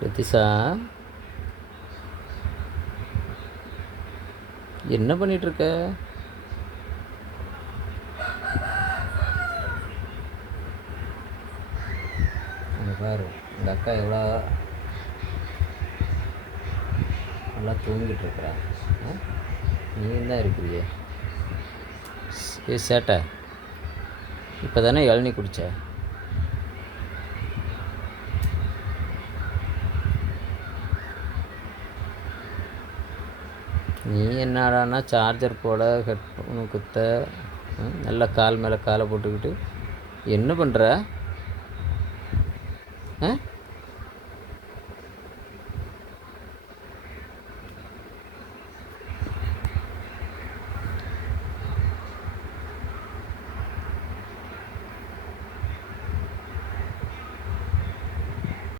ரித்திஷா என்ன பண்ணிட்டு இருக்க பாரு இந்த அக்கா எவ்வளோ நல்லா தூங்கிட்டு இருக்கிறா ஆ? நீ தான் இருக்கிறியே? ஏ சேட்டை. இப்போ தானே இளநீ குடிச்ச? நீ என்னடான்னா சார்ஜர் போட ஹெட்ஃபோனு குத்த நல்லா கால் மேலே காலை போட்டுக்கிட்டு. என்ன பண்ணுற ஆ?